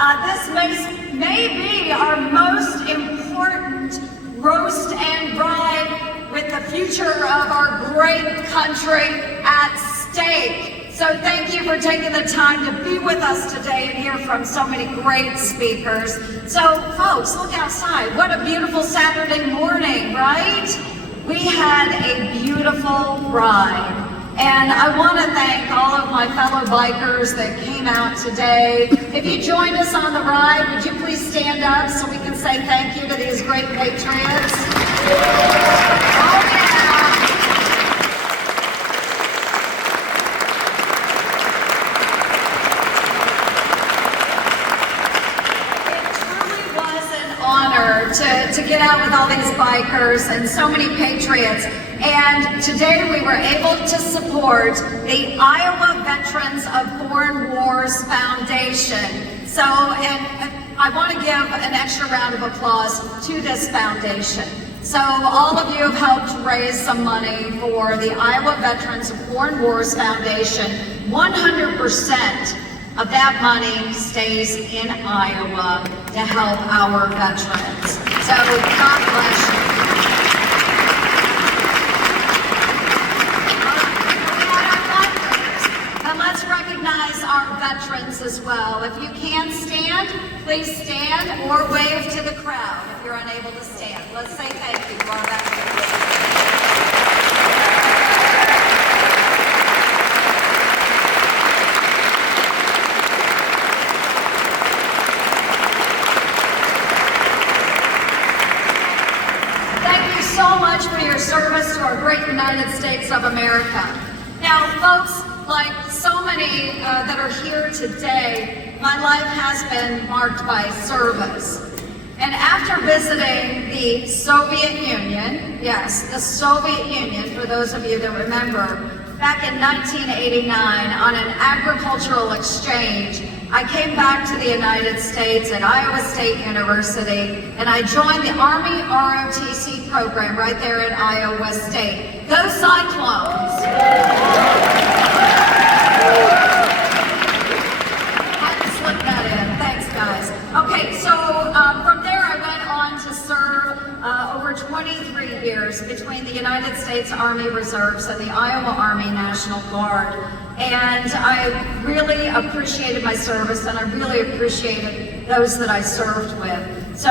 This may be our most important roast and ride with the future of our great country at stake. So thank you for taking the time to be with us today and hear from so many great speakers. So folks, look outside. What a beautiful Saturday morning, right? We had a beautiful ride. And I want to thank all of my fellow bikers that came out today. If you joined us on the ride, would you please stand up so we can say thank you to these great patriots? Oh yeah! It truly was an honor to get out with all these bikers and so many patriots. And today we were able to support the Iowa Veterans of Foreign Wars Foundation. So, and I want to give an extra round of applause to this foundation. So all of you have helped raise some money for the Iowa Veterans of Foreign Wars Foundation. 100% of that money stays in Iowa to help our veterans. So God bless you. Recognize our veterans as well. If you can stand, please stand or wave to the crowd if you're unable to stand. Let's say thank you to our veterans. Thank you so much for your service to our great United States of America. Now, folks, like so many that are here today, my life has been marked by service. And after visiting the Soviet Union, yes, the Soviet Union, for those of you that remember, back in 1989 on an agricultural exchange, I came back to the United States at Iowa State University, and I joined the Army ROTC program right there at Iowa State. Go Cyclones! Had to slip that in. Thanks, guys. Okay, so from there I went on to serve over 23 years between the United States Army Reserves and the Iowa Army National Guard. And I really appreciated my service, and I really appreciated those that I served with. So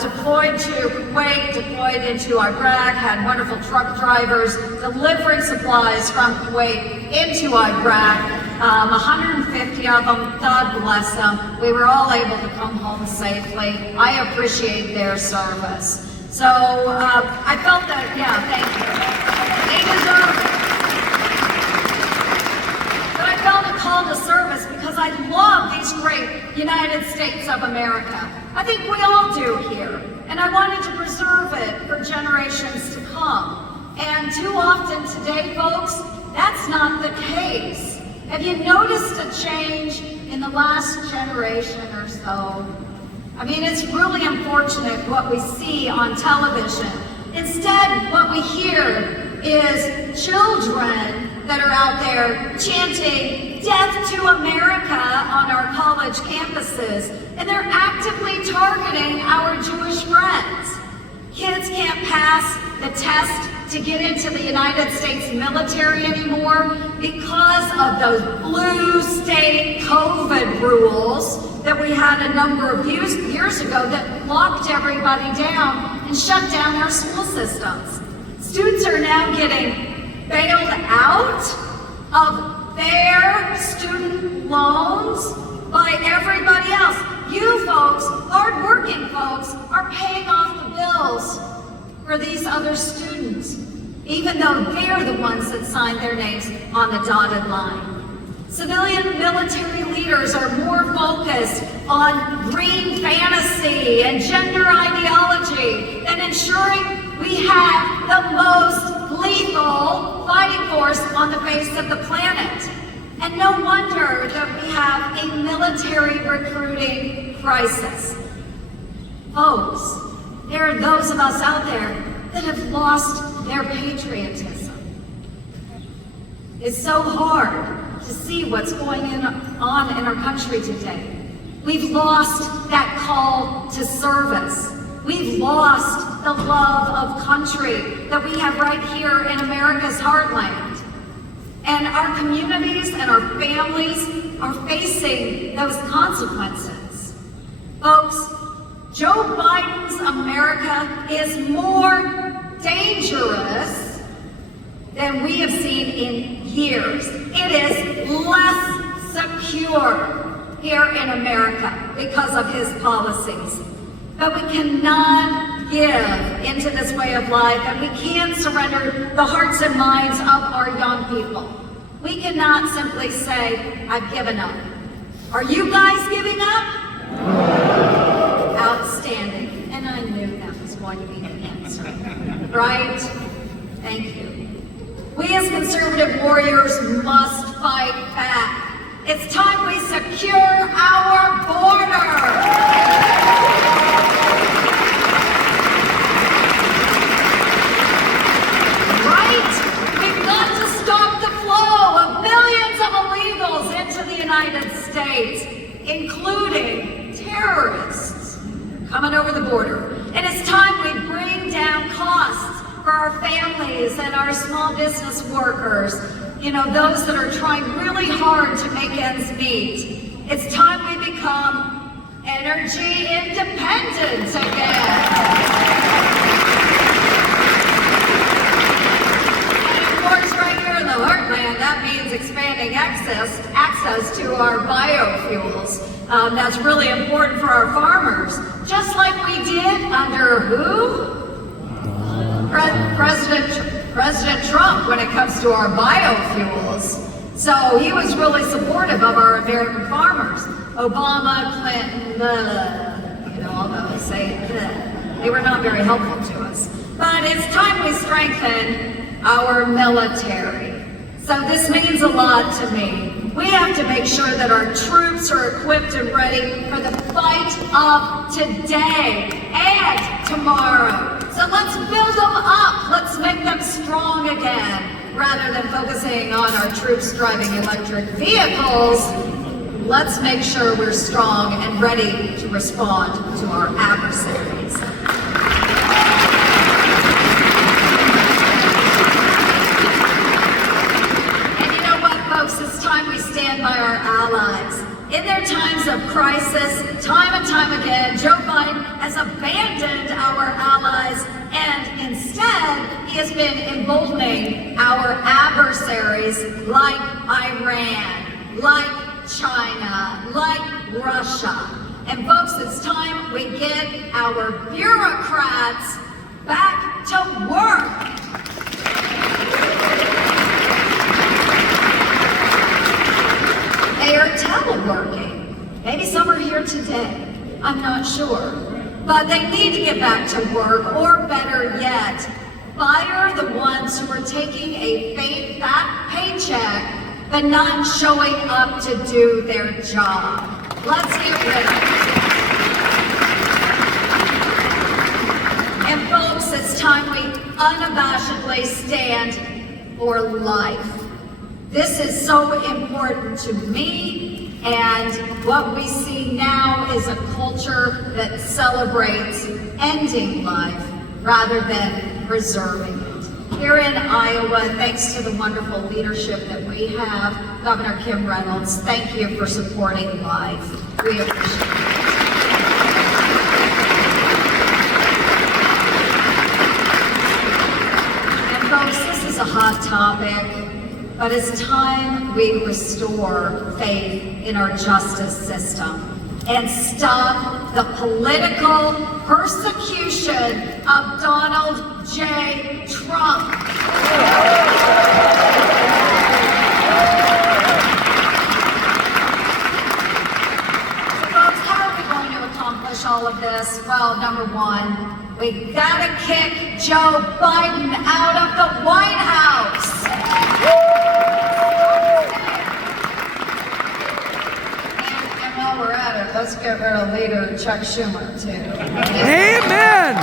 deployed to Kuwait, deployed into Iraq, had wonderful truck drivers delivering supplies from Kuwait into Iraq. 150 of them, God bless them. We were all able to come home safely. I appreciate their service. So I felt that, yeah, thank you. They deserve it. But I felt a call to service because I love these great United States of America. I think we all do here. And I wanted to preserve it for generations to come. And too often today, folks, that's not the case. Have you noticed a change in the last generation or so? I mean, it's really unfortunate what we see on television. Instead, what we hear is children that are out there chanting "Death to America" on our college campuses, and they're actively targeting our Jewish friends. Kids can't pass the test to get into the United States military anymore because of those blue state COVID rules that we had a number of years ago that locked everybody down and shut down our school systems. Students are now getting bailed out of their student loans by everybody else. You folks, hardworking folks, are paying off the bills for these other students, even though they're the ones that signed their names on the dotted line. Civilian military leaders are more focused on green fantasy and gender ideology than ensuring we have the most lethal fighting force on the face of the planet. And no wonder that we have a military recruiting crisis. Folks, there are those of us out there that have lost their patriotism. It's so hard to see what's going on in our country today. We've lost that call to service. We've lost the love of country that we have right here in America's heartland. And our communities and our families are facing those consequences. Folks, Joe Biden's America is more dangerous than we have seen in years. It is less secure here in America because of his policies. But we cannot give into this way of life, and we can't surrender the hearts and minds of our young people. We cannot simply say, I've given up. Are you guys giving up? Outstanding. And I knew that was going to be the answer, right? Thank you. We as conservative warriors must fight back. It's time we secure our border. United States, including terrorists coming over the border. And it's time we bring down costs for our families and our small business workers, those that are trying really hard to make ends meet. It's time we become energy independent again. The heartland, that means expanding access to our biofuels. That's really important for our farmers, just like we did under who? President Trump when it comes to our biofuels. So he was really supportive of our American farmers. Obama, Clinton, all those say they were not very helpful to us. But it's time we strengthen our military. So this means a lot to me. We have to make sure that our troops are equipped and ready for the fight of today and tomorrow. So let's build them up. Let's make them strong again. Rather than focusing on our troops driving electric vehicles, let's make sure we're strong and ready to respond to our adversaries. It's time we stand by our allies. In their times of crisis, time and time again, Joe Biden has abandoned our allies, and instead, he has been emboldening our adversaries like Iran, like China, like Russia. And folks, it's time we get our bureaucrats back to work. They are teleworking. Maybe some are here today. I'm not sure. But they need to get back to work, or better yet, fire the ones who are taking a fat paycheck but not showing up to do their job. Let's get rid of it. And folks, it's time we unabashedly stand for life. This is so important to me, and what we see now is a culture that celebrates ending life rather than preserving it. Here in Iowa, thanks to the wonderful leadership that we have, Governor Kim Reynolds, thank you for supporting life. We appreciate it. And folks, this is a hot topic. But it's time we restore faith in our justice system and stop the political persecution of Donald J. Trump. So folks, how are we going to accomplish all of this? Well, number one, we gotta kick Joe Biden out of the White House. And while we're at it, let's get rid of Leader Chuck Schumer, too. Amen!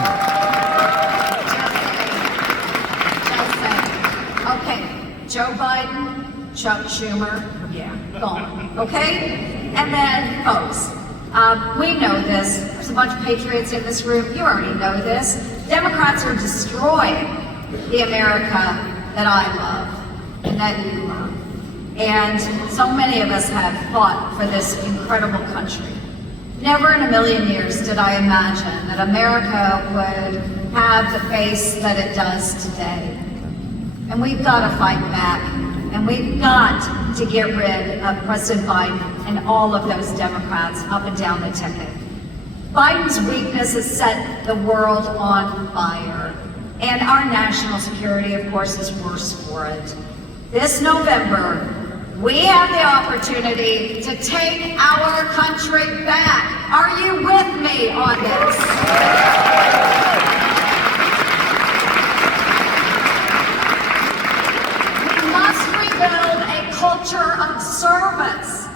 Just saying. Okay, Joe Biden, Chuck Schumer, yeah, gone. Okay? And then, folks, We know this. There's a bunch of patriots in this room. You already know this. Democrats are destroying the America that I love and that you love. And so many of us have fought for this incredible country. Never in a million years did I imagine that America would have the face that it does today. And we've got to fight back. And we've got to get rid of President Biden and all of those Democrats up and down the ticket. Biden's weakness has set the world on fire. And our national security, of course, is worse for it. This November, we have the opportunity to take our country back. Are you with me on this? Culture of service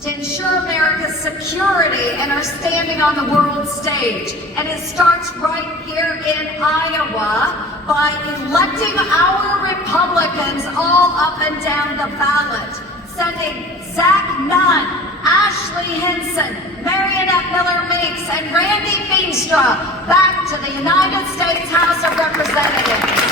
to ensure America's security and our standing on the world stage. And it starts right here in Iowa by electing our Republicans all up and down the ballot, sending Zach Nunn, Ashley Hinson, Marionette Miller-Meeks, and Randy Feenstra back to the United States House of Representatives.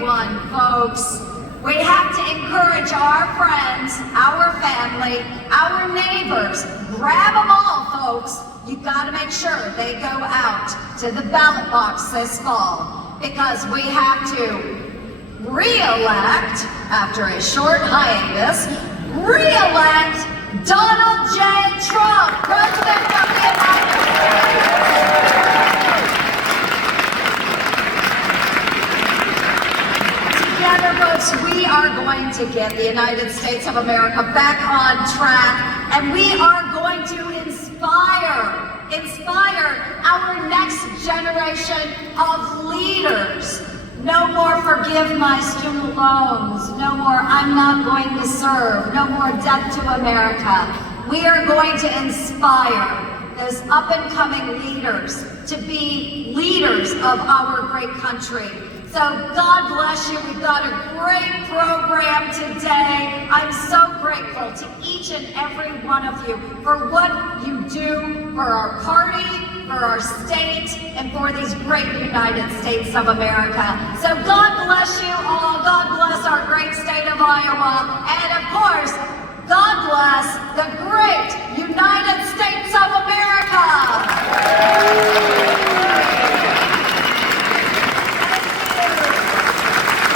One, folks. We have to encourage our friends, our family, our neighbors. Grab them all, folks. You've got to make sure they go out to the ballot box this fall, because we have to re-elect, after a short hiatus, re-elect Donald J. Trump, President of the United States. Together, folks, we are going to get the United States of America back on track, and we are going to inspire our next generation of leaders. No more forgive my student loans, no more I'm not going to serve, no more death to America. We are going to inspire those up-and-coming leaders to be leaders of our great country. So God bless you. We've got a great program today. I'm so grateful to each and every one of you for what you do for our party, for our state, and for these great United States of America. So God bless you all. God bless our great state of Iowa. And of course, God bless the